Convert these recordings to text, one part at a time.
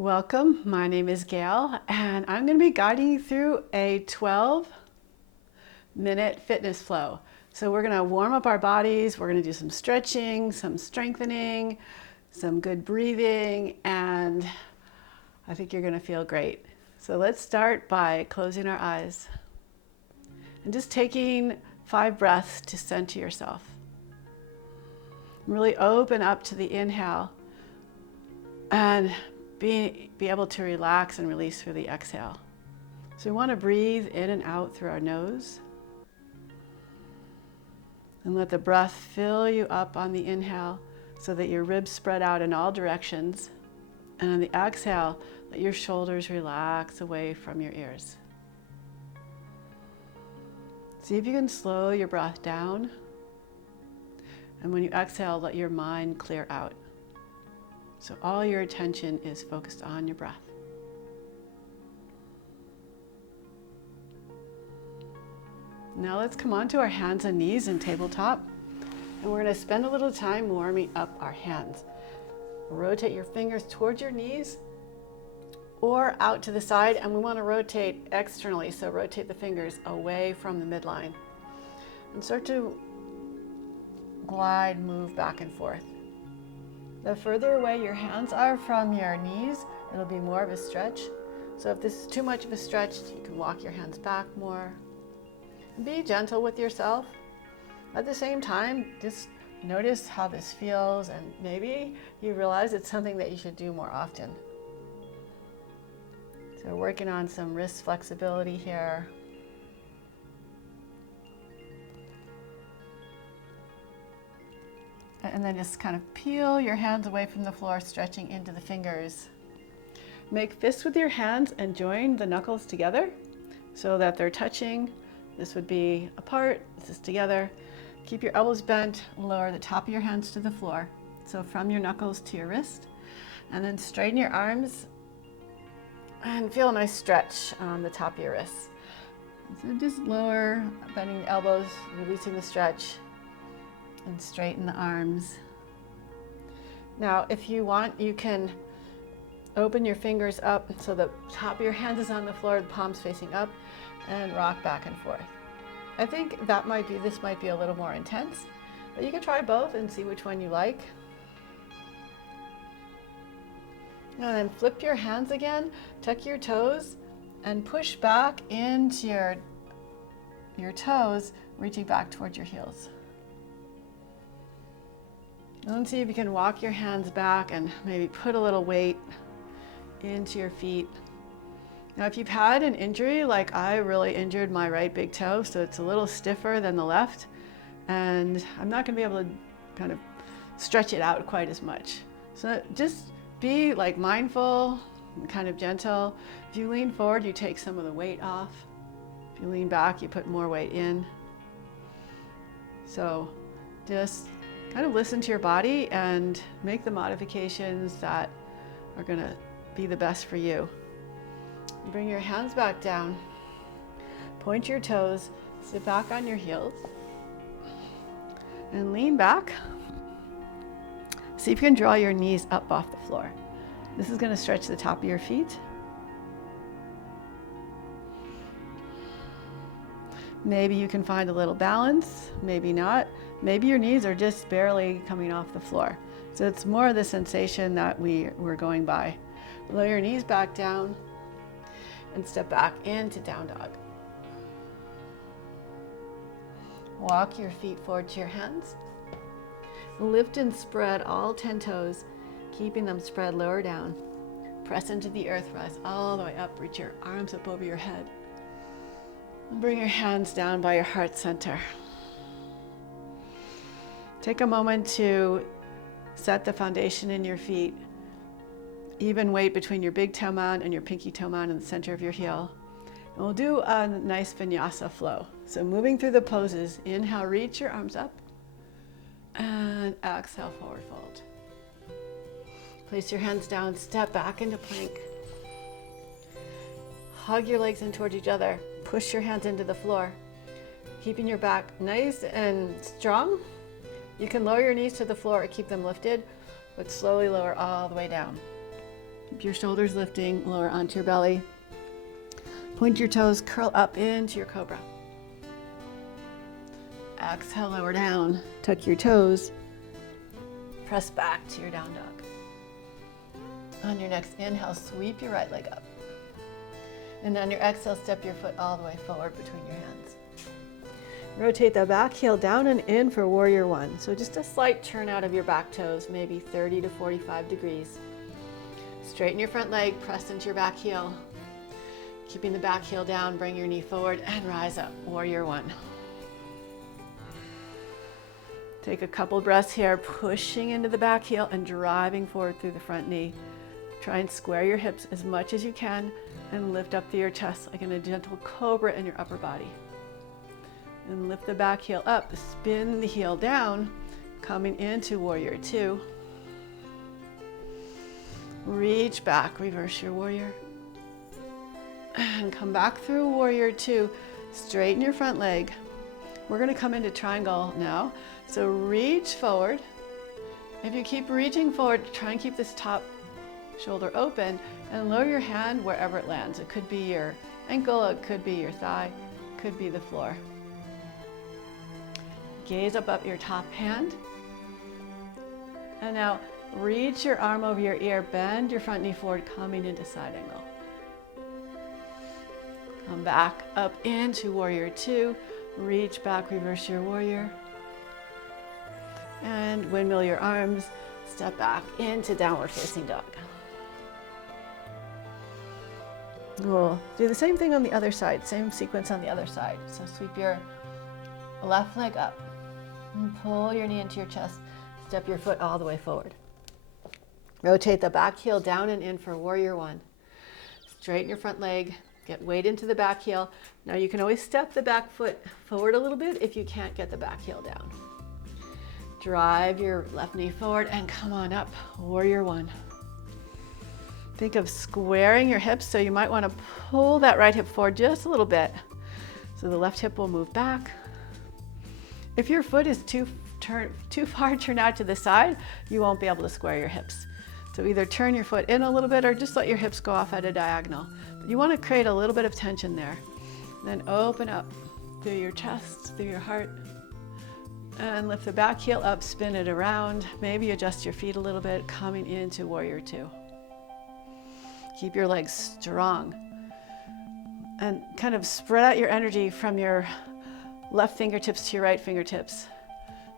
Welcome, my name is Gayle, and I'm going to be guiding you through a 12-minute fitness flow. So we're going to warm up our bodies, we're going to do some stretching, some strengthening, some good breathing, and I think you're going to feel great. So let's start by closing our eyes and just taking 5 breaths to center yourself. Really open up to the inhale and be able to relax and release through the exhale. So we want to breathe in and out through our nose. And let the breath fill you up on the inhale so that your ribs spread out in all directions. And on the exhale, let your shoulders relax away from your ears. See if you can slow your breath down. And when you exhale, let your mind clear out. So all your attention is focused on your breath. Now let's come onto our hands and knees in tabletop. And we're going to spend a little time warming up our hands. Rotate your fingers towards your knees or out to the side. And we want to rotate externally. So rotate the fingers away from the midline. And start to glide, move back and forth. The further away your hands are from your knees, it'll be more of a stretch. So if this is too much of a stretch, you can walk your hands back more. Be gentle with yourself. At the same time, just notice how this feels, and maybe you realize it's something that you should do more often. So we're working on some wrist flexibility here. And then just kind of peel your hands away from the floor, stretching into the fingers. Make fists with your hands and join the knuckles together so that they're touching. This would be apart, this is together. Keep your elbows bent, lower the top of your hands to the floor. So from your knuckles to your wrist. And then straighten your arms and feel a nice stretch on the top of your wrists. So just lower, bending the elbows, releasing the stretch. And straighten the arms. Now, if you want, you can open your fingers up so the top of your hands is on the floor, the palms facing up, and rock back and forth. I think this might be a little more intense, but you can try both and see which one you like. And then flip your hands again, tuck your toes, and push back into your toes, reaching back towards your heels. And see if you can walk your hands back and maybe put a little weight into your feet. Now, if you've had an injury, like I really injured my right big toe, so it's a little stiffer than the left, and I'm not going to be able to kind of stretch it out quite as much. So just be like mindful and kind of gentle. If you lean forward, you take some of the weight off. If you lean back, you put more weight in. So just kind of listen to your body and make the modifications that are going to be the best for you. Bring your hands back down, point your toes, sit back on your heels, and lean back. See if you can draw your knees up off the floor. This is going to stretch the top of your feet. Maybe you can find a little balance, maybe not. Maybe your knees are just barely coming off the floor. So it's more the sensation that we're going by. Lower your knees back down and step back into down dog. Walk your feet forward to your hands. Lift and spread all 10 toes, keeping them spread lower down. Press into the earth, rise all the way up, reach your arms up over your head. And bring your hands down by your heart center. Take a moment to set the foundation in your feet. Even weight between your big toe mound and your pinky toe mound in the center of your heel. And we'll do a nice vinyasa flow. So moving through the poses, inhale, reach your arms up, and exhale, forward fold. Place your hands down, step back into plank. Hug your legs in towards each other. Push your hands into the floor. Keeping your back nice and strong. You can lower your knees to the floor or keep them lifted, but slowly lower all the way down. Keep your shoulders lifting, lower onto your belly. Point your toes, curl up into your cobra. Exhale, lower down. Tuck your toes. Press back to your down dog. On your next inhale, sweep your right leg up. And on your exhale, step your foot all the way forward between your hands. Rotate the back heel down and in for warrior one. So just a slight turn out of your back toes, maybe 30 to 45 degrees. Straighten your front leg, press into your back heel. Keeping the back heel down, bring your knee forward and rise up, warrior one. Take a couple breaths here, pushing into the back heel and driving forward through the front knee. Try and square your hips as much as you can and lift up through your chest like in a gentle cobra in your upper body. And lift the back heel up, spin the heel down, coming into warrior two. Reach back, reverse your warrior. And come back through warrior two. Straighten your front leg. We're going to come into triangle now. So reach forward. If you keep reaching forward, try and keep this top shoulder open and lower your hand wherever it lands. It could be your ankle, it could be your thigh, it could be the floor. Gaze up your top hand. And now reach your arm over your ear, bend your front knee forward, coming into side angle. Come back up into warrior two. Reach back, reverse your warrior. And windmill your arms. Step back into downward facing dog. We'll do the same thing on the other side, same sequence on the other side. So sweep your left leg up and pull your knee into your chest. Step your foot all the way forward. Rotate the back heel down and in for warrior one. Straighten your front leg. Get weight into the back heel. Now you can always step the back foot forward a little bit if you can't get the back heel down. Drive your left knee forward and come on up, warrior one. Think of squaring your hips, so you might want to pull that right hip forward just a little bit. So the left hip will move back. If your foot is too far turned out to the side, you won't be able to square your hips. So either turn your foot in a little bit or just let your hips go off at a diagonal. But you want to create a little bit of tension there. Then open up through your chest, through your heart. And lift the back heel up, spin it around. Maybe adjust your feet a little bit, coming into warrior two. Keep your legs strong. And kind of spread out your energy from your left fingertips to your right fingertips.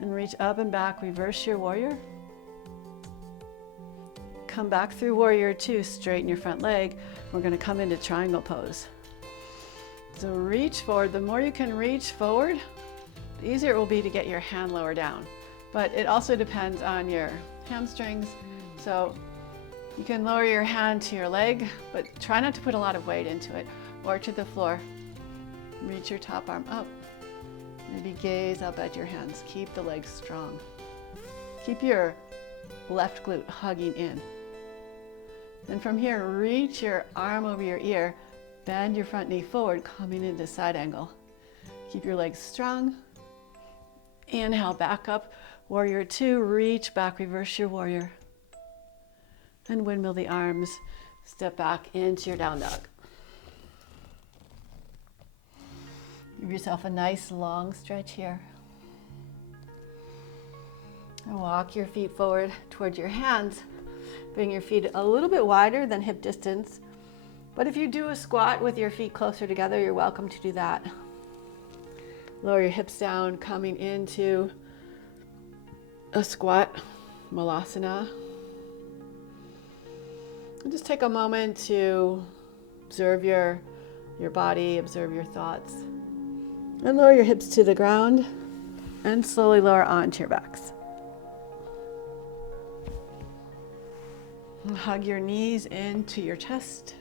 And reach up and back, reverse your warrior. Come back through warrior two, straighten your front leg. We're going to come into triangle pose. So reach forward. The more you can reach forward, the easier it will be to get your hand lower down. But it also depends on your hamstrings. So you can lower your hand to your leg, but try not to put a lot of weight into it, or to the floor. Reach your top arm up. Maybe gaze up at your hands. Keep the legs strong. Keep your left glute hugging in. And from here, reach your arm over your ear, bend your front knee forward, coming into side angle. Keep your legs strong. Inhale, back up, warrior two, reach back, reverse your warrior. And windmill the arms, step back into your down dog. Give yourself a nice long stretch here. And walk your feet forward towards your hands. Bring your feet a little bit wider than hip distance. But if you do a squat with your feet closer together, you're welcome to do that. Lower your hips down, coming into a squat, malasana. And just take a moment to observe your body, observe your thoughts. And lower your hips to the ground and slowly lower onto your backs. And hug your knees into your chest.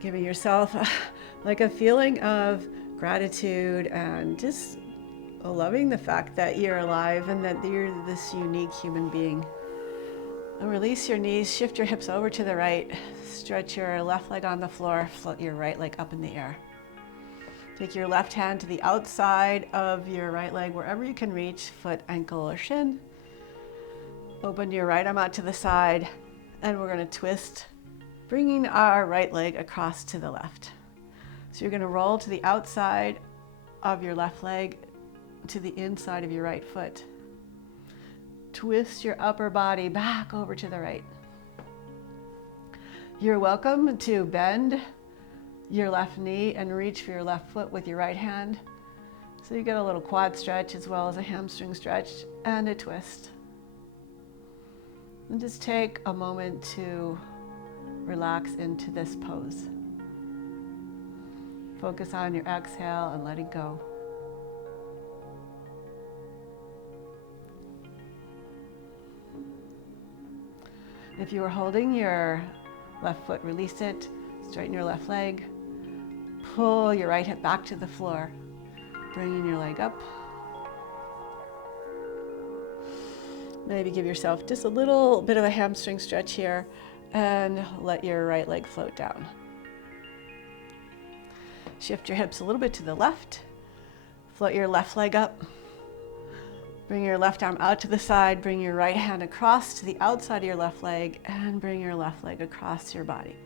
Giving yourself like a feeling of gratitude and just loving the fact that you're alive and that you're this unique human being. And release your knees, shift your hips over to the right, stretch your left leg on the floor, float your right leg up in the air. Take your left hand to the outside of your right leg, wherever you can reach, foot, ankle, or shin. Open your right arm out to the side, and we're going to twist, bringing our right leg across to the left. So you're going to roll to the outside of your left leg to the inside of your right foot. Twist your upper body back over to the right. You're welcome to bend your left knee and reach for your left foot with your right hand. So you get a little quad stretch as well as a hamstring stretch and a twist. And just take a moment to relax into this pose. Focus on your exhale and let it go. If you are holding your left foot, release it, straighten your left leg, pull your right hip back to the floor, bringing your leg up. Maybe give yourself just a little bit of a hamstring stretch here and let your right leg float down. Shift your hips a little bit to the left, float your left leg up, bring your left arm out to the side, bring your right hand across to the outside of your left leg, and bring your left leg across your body.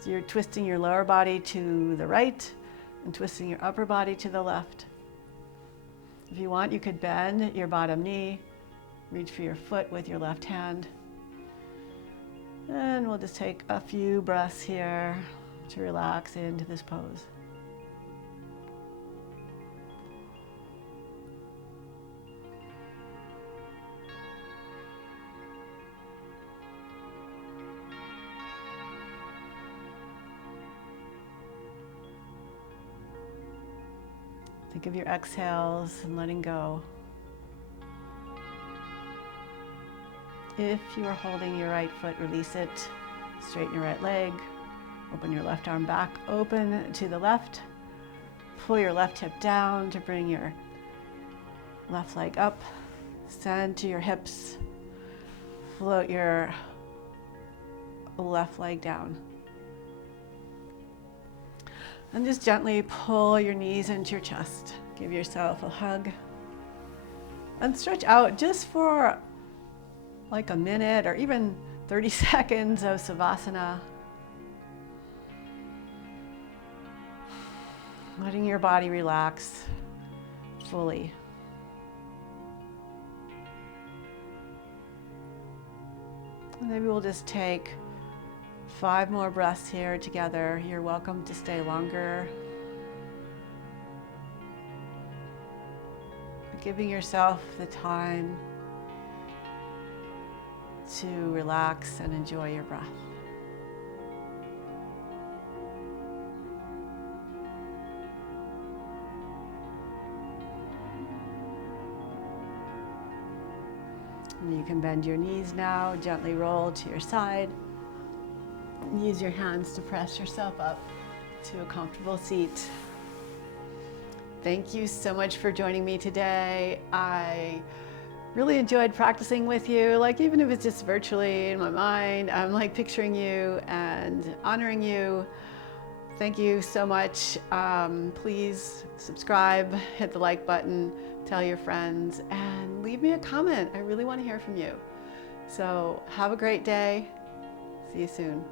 So you're twisting your lower body to the right and twisting your upper body to the left. If you want, you could bend your bottom knee, reach for your foot with your left hand. And we'll just take a few breaths here to relax into this pose. Think of your exhales and letting go. If you are holding your right foot, release it. Straighten your right leg. Open your left arm back, open to the left. Pull your left hip down to bring your left leg up. Send to your hips. Float your left leg down. And just gently pull your knees into your chest. Give yourself a hug. And stretch out just for like a minute or even 30 seconds of Savasana. Letting your body relax fully. And maybe we'll just take 5 more breaths here together. You're welcome to stay longer. Giving yourself the time to relax and enjoy your breath. And you can bend your knees now, gently roll to your side. Use your hands to press yourself up to a comfortable seat. Thank you so much for joining me today. I really enjoyed practicing with you, like even if it's just virtually in my mind, I'm like picturing you and honoring you. Thank you so much. Please subscribe, hit the like button, tell your friends, and leave me a comment. I really want to hear from you. So have a great day. See you soon.